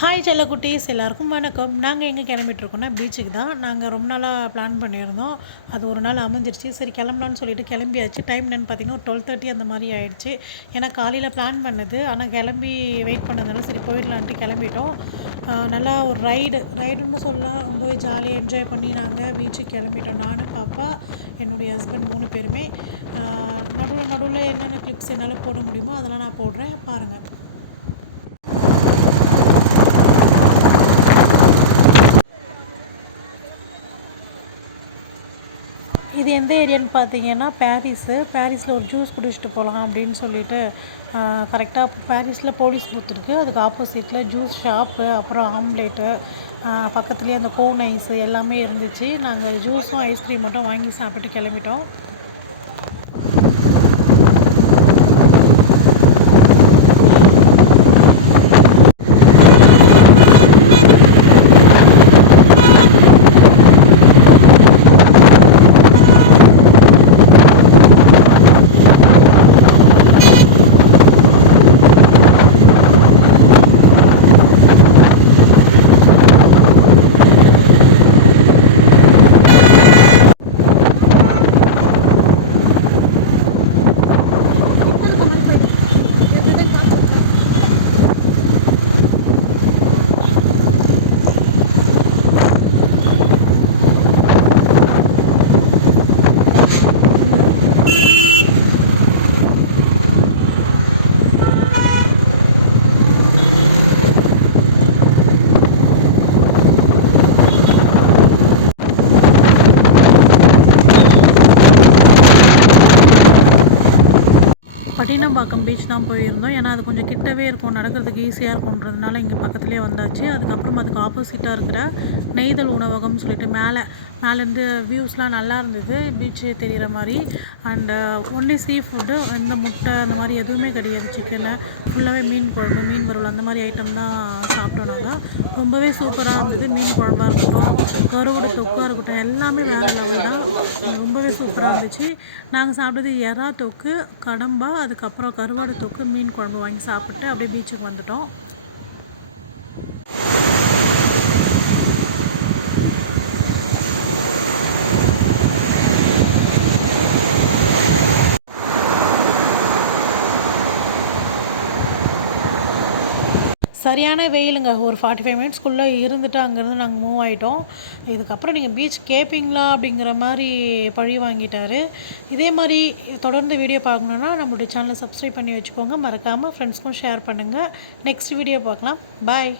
Hi செல்லக்குட்டீஸ். எல்லாருக்கும் வணக்கம். நாங்கள் எங்கே கிளம்பிட்டுருக்கோம்னா பீச்சுக்கு தான். நாங்கள் ரொம்ப நாளாக பிளான் பண்ணியிருந்தோம். அது ஒரு நாள் அமைஞ்சிருச்சு. சரி கிளம்பலான்னு சொல்லிட்டு கிளம்பியாச்சு. டைம் என்னென்னு பார்த்தீங்கன்னா ஒரு டுவெல் தேர்ட்டி அந்த மாதிரி ஆயிடுச்சு. ஏன்னா காலையில் பிளான் பண்ணது. ஆனால் கிளம்பி வெயிட் பண்ணதுனால சரி போயிடலான்ட்டு கிளம்பிட்டோம். நல்லா ஒரு ரைடு ரைடுன்னு சொல்லலாம். போய் ஜாலியாக என்ஜாய் பண்ணி நாங்கள் பீச்சுக்கு கிளம்பிட்டோம். நானும் பாப்பா என்னுடைய ஹஸ்பண்ட் மூணு பேருமே. நடுவில் நடுவில் என்னென்ன கிளிப்ஸ் என்னால் போட முடியுமோ அதெல்லாம் நான் போடுறேன். பாருங்கள் இது எந்த ஏரியான்னு பார்த்தீங்கன்னா பாரிஸு. பாரிஸில் ஒரு ஜூஸ் குடிச்சிட்டு போகலாம் அப்படின்னு சொல்லிட்டு கரெக்டாக பாரிஸில் போலீஸ் பூத் இருக்குது அதுக்கு ஆப்போசிட்டில் ஜூஸ் ஷாப்பு அப்புறம் ஆம்லேட்டு பக்கத்துலேயே அந்த கோன் ஐஸு எல்லாமே இருந்துச்சு. நாங்கள் ஜூஸும் ஐஸ்கிரீம் மட்டும் வாங்கி சாப்பிட்டு கிளம்பிட்டோம். பட்டினம்பாக்கம் பீச் தான் போயிருந்தோம். ஏன்னா அது கொஞ்சம் கிட்டவே இருக்கும். நடக்கிறதுக்கு ஈஸியாக இருக்கும்ன்றதுனால இங்கே பக்கத்துலேயே வந்தாச்சு. அதுக்கப்புறம் அதுக்கு ஆப்போசிட்டாக இருக்கிற நெய்தல் உணவகம்னு சொல்லிட்டு மேலே மேலேருந்து வியூஸ்லாம் நல்லா இருந்தது. பீச்சு தெரிகிற மாதிரி. அண்டு ஒன்லி சீ ஃபுட்டு இந்த முட்டை அந்த மாதிரி எதுவுமே கிடையாது. சிக்கனு ஃபுல்லாகவே மீன் குழம்பு மீன் வறுவல் அந்த மாதிரி ஐட்டம் தான் சாப்பிட்டோம் நாங்கள் ரொம்பவே சூப்பராக இருந்தது. மீன் குழம்பாக இருக்கட்டும் கருவோட தொக்காக இருக்கட்டும் எல்லாமே வேறு லெவல் தான். ரொம்பவே சூப்பராக இருந்துச்சு. நாங்கள் சாப்பிட்டது எறா தொக்கு கடம்பா அதுக்கப்புறம் கருவாடு தொக்கு மீன் குழம்பு வாங்கி சாப்பிட்டு அப்படியே பீச்சுக்கு வந்துட்டோம். சரியான வெயிலுங்க. ஒரு ஃபார்ட்டி ஃபைவ் மினிட்ஸ்க்குள்ளே இருந்துட்டு அங்கேருந்து நாங்கள் மூவ் ஆகிட்டோம் இதுக்கப்புறம் நீங்கள் பீச் கேட்பீங்களா அப்படிங்கிற மாதிரி பழி வாங்கிட்டாரு. இதே மாதிரி தொடர்ந்து வீடியோ பார்க்கணுன்னா நம்மளுடைய சேனலை சப்ஸ்கிரைப் பண்ணி வச்சுக்கோங்க. மறக்காமல் ஃப்ரெண்ட்ஸ்க்கும் ஷேர் பண்ணுங்கள் நெக்ஸ்ட் வீடியோ பார்க்கலாம். பாய்